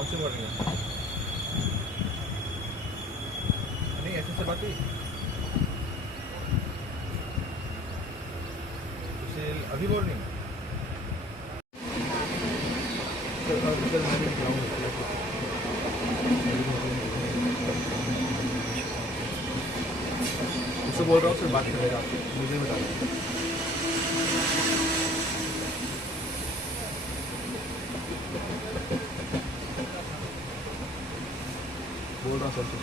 कौन सी मॉर्निंग है? नहीं ऐसे से बात हुई अभी मॉर्निंग उससे बोल रहा हूँ, फिर बात करेगा आपसे, मुझे बता दें। बोल रहा हूँ सर से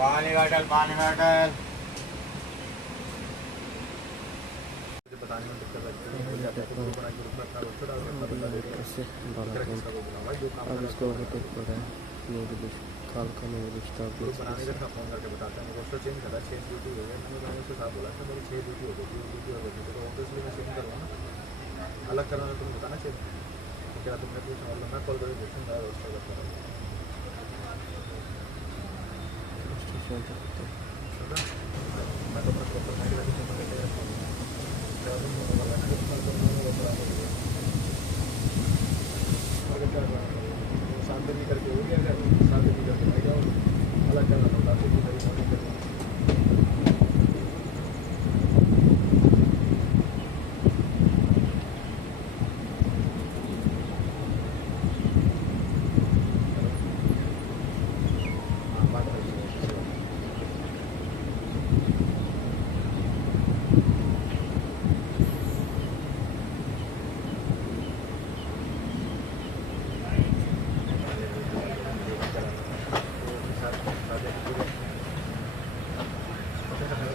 पानी बॉटल बताने में दिक्कत लगती है। अब इसको ओवरटेक हो रहा है। काल का मेरे रिश्ता बनाने का फ़ोन करके बताता है, मेरे को चेंज करा 6 ड्यूटी हो गई। मैंने उससे साथ बोला था मेरी 6 ड्यूटी हो गई, 3 ड्यूटी हो गई थी, तो ऑब्वियसली मैं चेंज करूँगा ना, अलग कराना तुम्हें बताना चाहिए। तो क्या तुमने पूछा, मतलब मैं कॉल करके पूछूँगा व्यवस्था करता रहूँगा। मैं तो अपना प्रॉपर माइंड लगे शांत नहीं करके हो गया, अगर शांत नहीं करके भाई जाओ अलग करना होता है।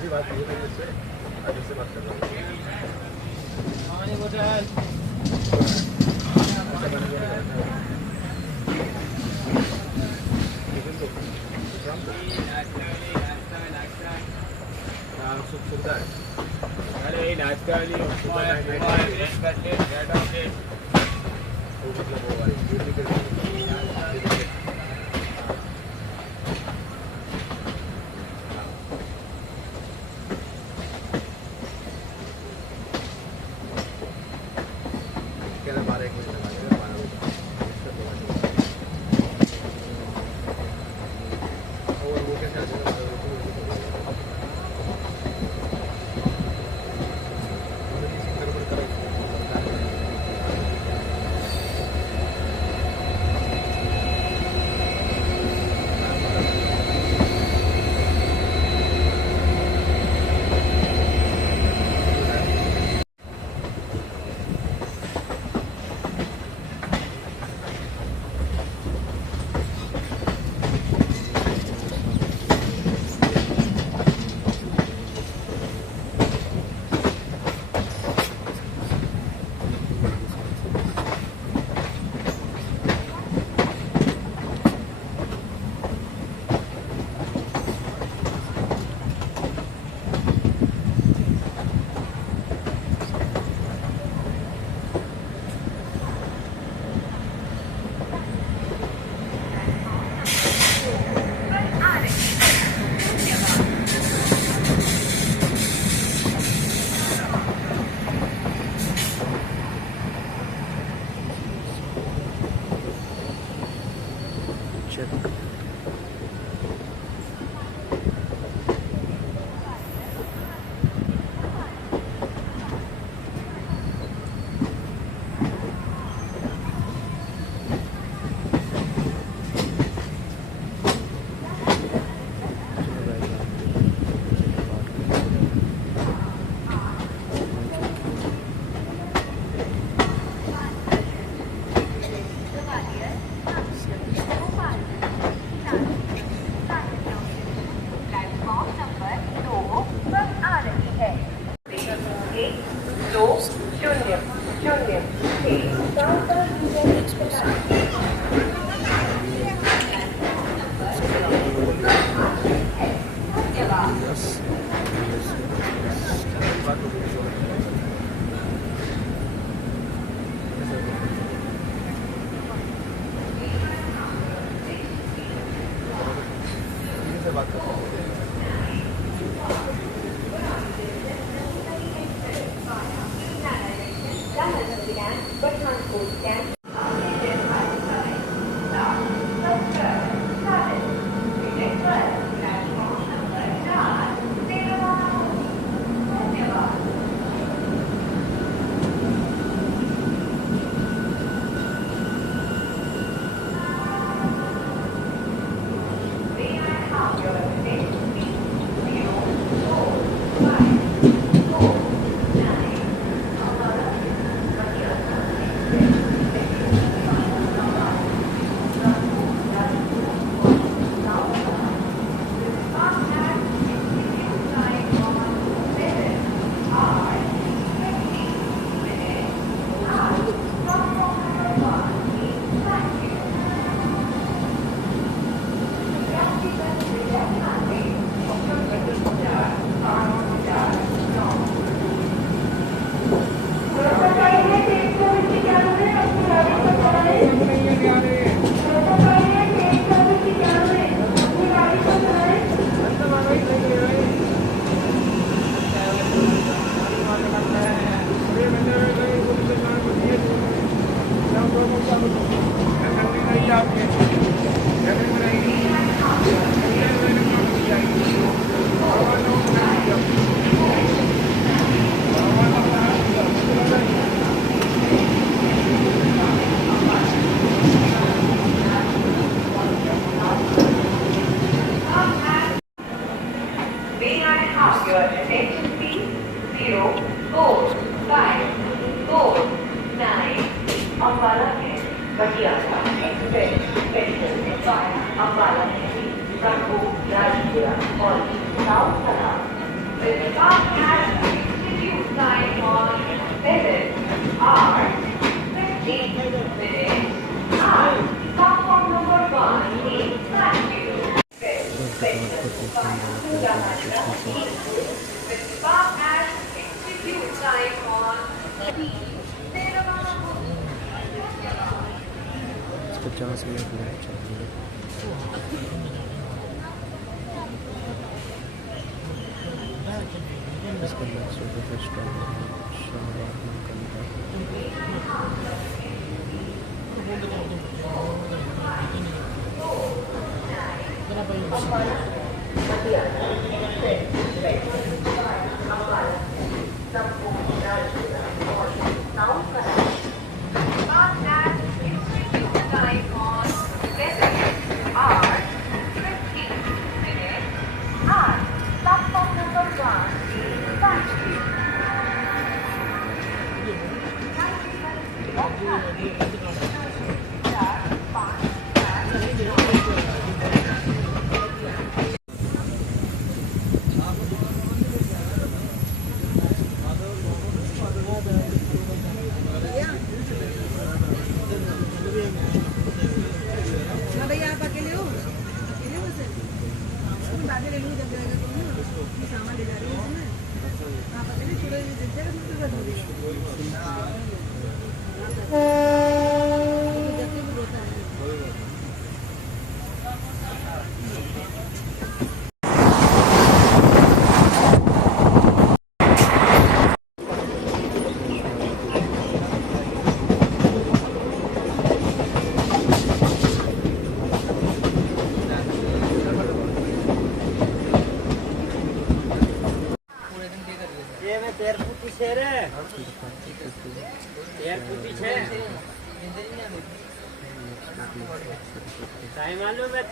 बात ये है जिससे आज से बात कर रहा हूँ। सुविधा है, अरे नाश्ता वाली वो मतलब वो वाली क्या 12-1 बजे तक आ जाएगा, 12 बजे और वो कैसे आ जाएगा? May I have your attention please? 045449 Ambala Care, Patiala Express Special via Ambala Care, Rango, Rajpura, Colony, South Kannada. The departure has institute time on 7:15 and platform number 1 is Bangalore. इसको 50 मिनट लग चाहिए इसको next video start शनिवार को करना भैया आप अकेले हो सर बाकी ले लूँ जब जाएगा तो मैं सामान ले जा रही हूँ मैं आप अकेले छोड़े जब जाएगा तो कर दूँगी जब भी रोता है पीछे रे पीछे टाइम मालूम है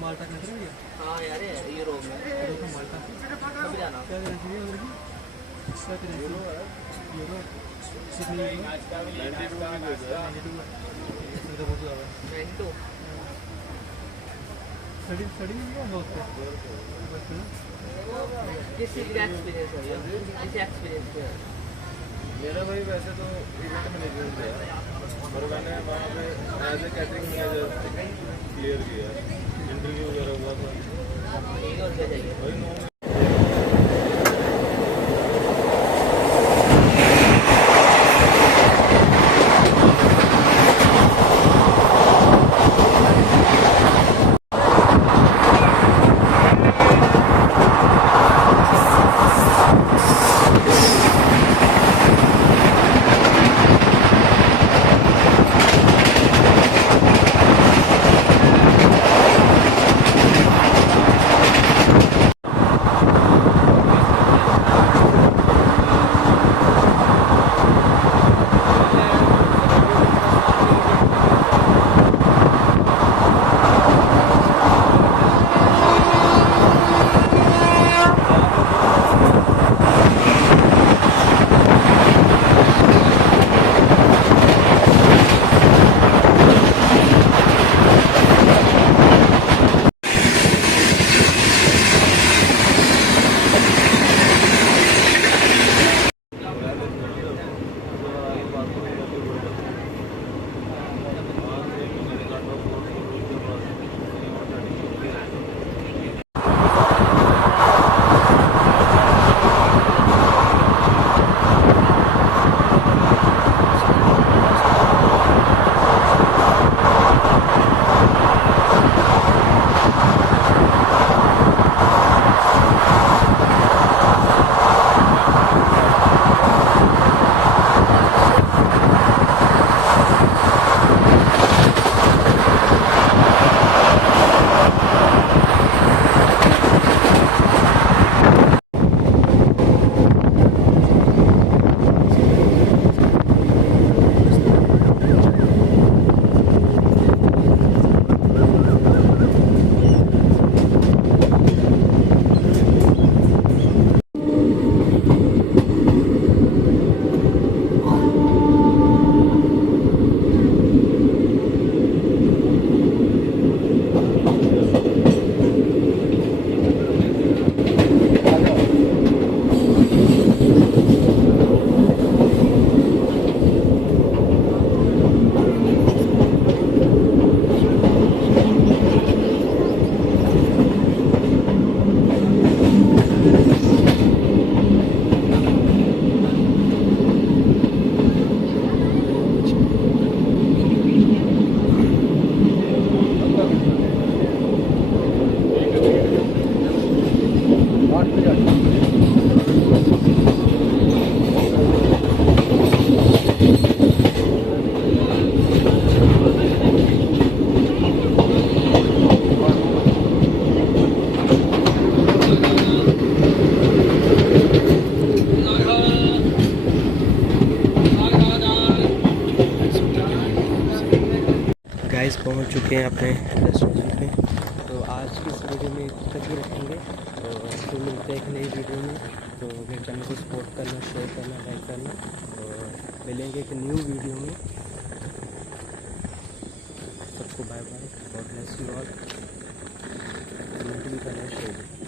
माल्टा कंट्री है। हाँ यार यूरोप में देखो माल्टा कब जाना क्या करेंसी है उधर की? क्या करेंसी? यूरो कितनी है? 92 इसमें तो बहुत ज़्यादा है। 92 स्टडी नहीं है बहुत बस किस चीज़ का एक्सपीरियंस है किस एक्सपीरियंस का मेरा भाई वैसे तो इवेंट मैनेजमेंट है और मैंने वहाँ पे as a catering manager clear किया इंटरव्यू वगैरह हुआ था यही और क्या चाहिए वही नो गाइस पहुंच चुके हैं अपने रेस्टोरेंट पे। तो आज की इस वीडियो में इतना तक ही रखेंगे। तो फिर मिलते हैं एक नई वीडियो में। तो मेरे चैनल को सपोर्ट करना, शेयर करना, लाइक करना। तो मिलेंगे एक न्यू वीडियो में। सबको bye bye, God bless you all. Comment भी करना, शेयर भी।